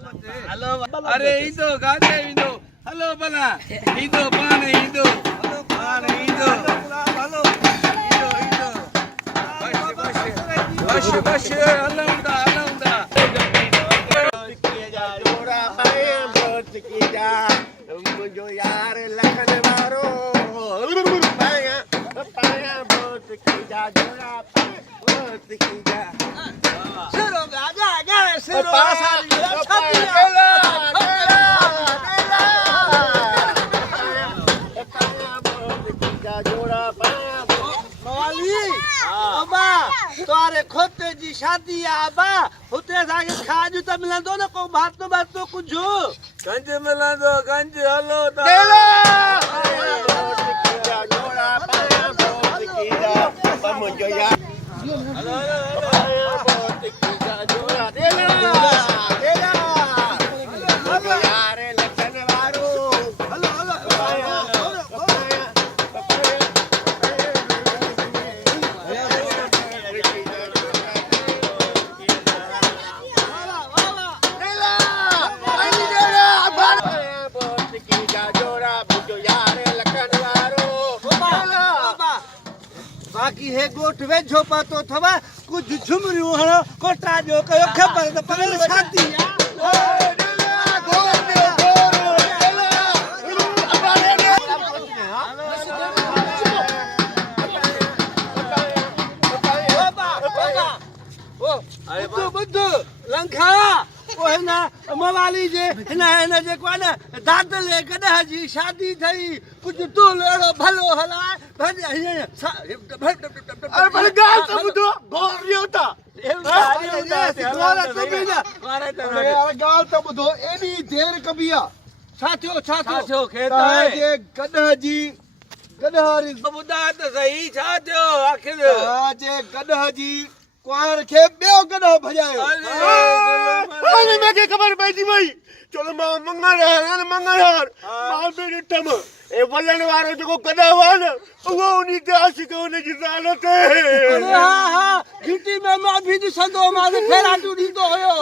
Halo, are itu gade itu. Halo bala, itu pane itu. Pane itu. Halo, itu. Başı, Allah'ımda. जोड़ा पाए बहुत कीजा मुझो यार लखन मारो पाया बहुत कीजा जोड़ा पाए बहुत कीजा Sero ga sero जोड़ा पाया मवाली अबा तोरे खोते जी शादी आबा हुते सागे खाजू त मिलंदो न को बात तो कुछ गंज मिलंदो गंज हलो ता जोड़ा पाया बहुत कीजा मुझो यार बहुत कीजा जोड़ा यार लखन वारो बाकी है गोठ वेझो पतो थवा कुछ झुमरियूं हणो कोटा जो कयो खबर त पगल शादी बुद्ध लंखा ओ हिन मवाली जे हिन जे को न दादले कॾहिं जी शादी थई कुझु तूं अहिड़ो भलो हलाए अरे पर गाल तो बुधो गोरियो ता गाल तो बुधो एडी देर कबिया छा थियो जे गडह जी गडहरी ॿुधाए त सही छा थियो आखिर जे गडह जी कुआर खे ॿियो गडह भॼायो अरे मूंखे ख़बर पइजी वई चलो मां मंगल मां बि ॾिठम ए वलण वारो जेको गडह हुआ न उहो उनी ते आशिक हुनजी ज़ाल ते हा गिटी में मां बि ॾिसंदो मां फेरा ॾींदो हुयो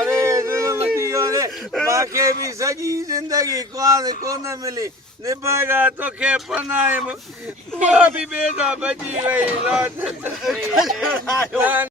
अरे ज़ुल्मती रे मांखे बि सॼी ज़िंदगी कुआर कोन मिली निभागा तोखे पनाए मां बि बेदा बची वई